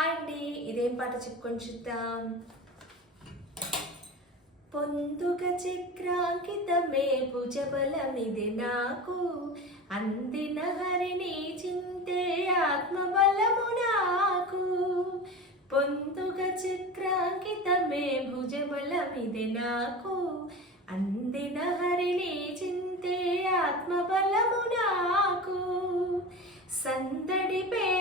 Hi అండి. ఇదేం పాట చెప్పుకొని చూద్దాం. పొందుక చక్రాంకితమే భుజబలమిది నాకు. అందిన హరిని చింతే ఆత్మబలము నాకు. పొందుక చక్రాంకితమే భుజబలమిది నాకు. అందిన హరిని చింతే ఆత్మబలము నాకు. సందడి పే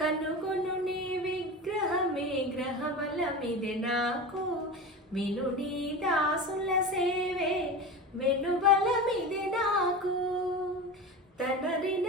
కనుగొను నీ విగ్రహమే గ్రహబలమిది నాకు. విను నీ దాసుల సేవే వెనుబలమిది నాకు. తనరిన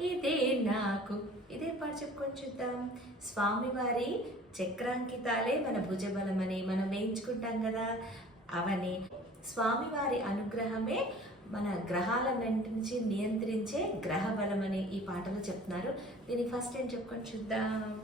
ఇదే నాకు. ఇదే పాట చెప్పుకొని చూద్దాం. స్వామివారి చక్రాంకితాలే మన భుజబలమని మనం వేయించుకుంటాం కదా. అవని స్వామివారి అనుగ్రహమే మన గ్రహాలన్నింటి నియంత్రించే గ్రహ బలమని ఈ పాటలో చెప్తున్నారు. దీనికి ఫస్ట్ ఏం చెప్పుకొని చూద్దాం?